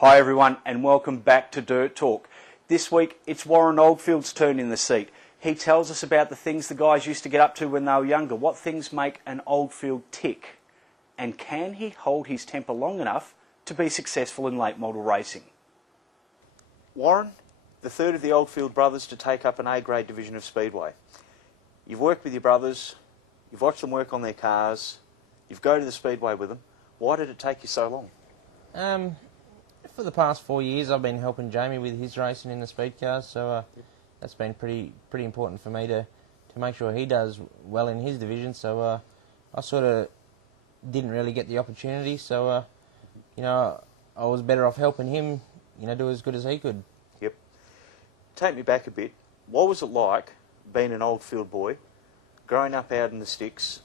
Hi everyone and welcome back to Dirt Talk. This week it's Warren Oldfield's turn in the seat. He tells us about the things the guys used to get up to when they were younger, what things make an Oldfield tick, and can he hold his temper long enough to be successful in late model racing. Warren, the third of the Oldfield brothers to take up an A-grade division of Speedway. You've worked with your brothers, you've watched them work on their cars, you've go to the Speedway with them. Why did it take you so long? For the past 4 years, I've been helping Jamie with his racing in the speed cars, so that's been pretty important for me to make sure he does well in his division. So I sort of didn't really get the opportunity, so I was better off helping him, do as good as he could. Yep. Take me back a bit. What was it like being an Oldfield boy, growing up out in the sticks,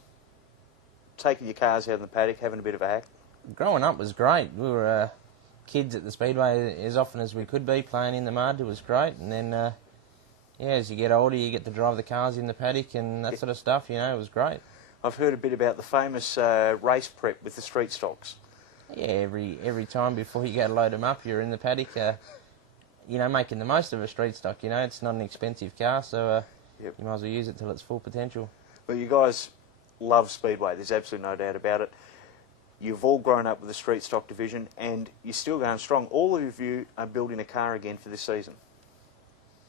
taking your cars out in the paddock, having a bit of a hack? Growing up was great. We were kids at the Speedway as often as we could be, playing in the mud. It was great. And then, as you get older, you get to drive the cars in the paddock and that sort of stuff. It was great. I've heard a bit about the famous race prep with the street stocks. Yeah, every time before you go to load them up, you're in the paddock, making the most of a street stock. It's not an expensive car, so you might as well use it till its full potential. Well, you guys love Speedway. There's absolutely no doubt about it. You've all grown up with the street stock division and you're still going strong. All of you are building a car again for this season.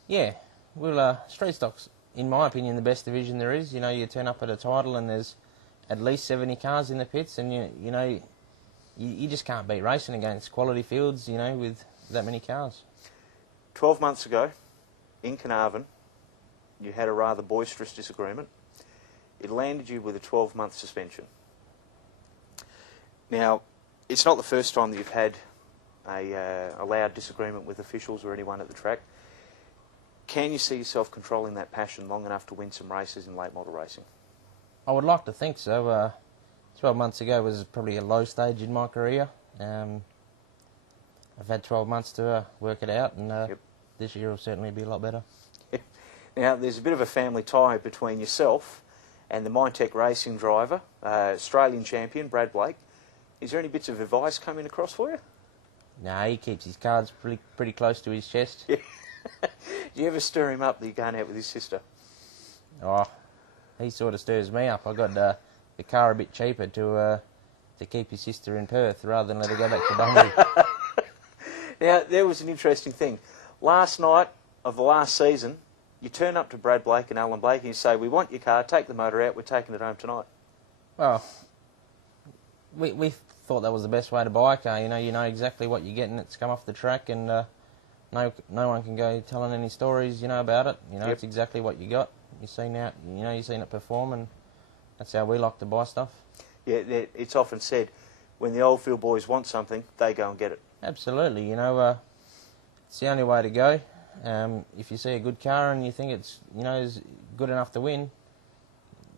Yeah, well, street stock's, in my opinion, the best division there is. You turn up at a title and there's at least 70 cars in the pits, and you just can't beat racing against quality fields, with that many cars. 12 months ago, in Carnarvon, you had a rather boisterous disagreement. It landed you with a 12-month suspension. Now, it's not the first time that you've had a loud disagreement with officials or anyone at the track. Can you see yourself controlling that passion long enough to win some races in late model racing? I would like to think so. 12 months ago was probably a low stage in my career. I've had 12 months to work it out, and this year will certainly be a lot better. Now, there's a bit of a family tie between yourself and the Mindtech racing driver, Australian champion, Brad Blake. Is there any bits of advice coming across for you? No, he keeps his cards pretty close to his chest. Yeah. Do you ever stir him up that you're going out with his sister? Oh, he sort of stirs me up. I got the car a bit cheaper to keep his sister in Perth rather than let her go back to Dundee. Now, there was an interesting thing. Last night of the last season, you turn up to Brad Blake and Alan Blake and you say, "We want your car, take the motor out, we're taking it home tonight." Well, we thought that was the best way to buy a car. You know exactly what you're getting. It's come off the track, and no one can go telling any stories, about it. It's exactly what you got. You've seen it perform, and that's how we like to buy stuff. Yeah, it's often said, when the Oldfield boys want something, they go and get it. Absolutely. It's the only way to go. If you see a good car and you think it's is good enough to win,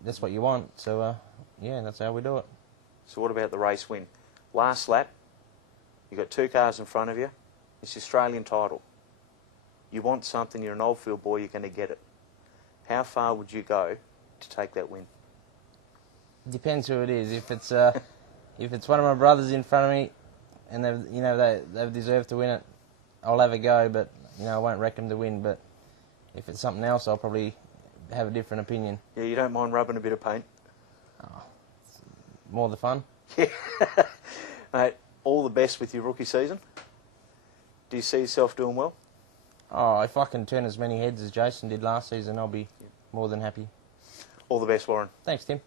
that's what you want. So that's how we do it. So what about the race win? Last lap, you've got two cars in front of you. It's the Australian title. You want something, you're an Oldfield boy, you're going to get it. How far would you go to take that win? Depends who it is. If it's one of my brothers in front of me and they've deserved to win it, I'll have a go, but I won't wreck them to win. But if it's something else, I'll probably have a different opinion. Yeah, you don't mind rubbing a bit of paint? Oh, more the fun. Yeah. Mate, all the best with your rookie season. Do you see yourself doing well? Oh, if I can turn as many heads as Jason did last season, I'll be more than happy. All the best, Warren. Thanks, Tim.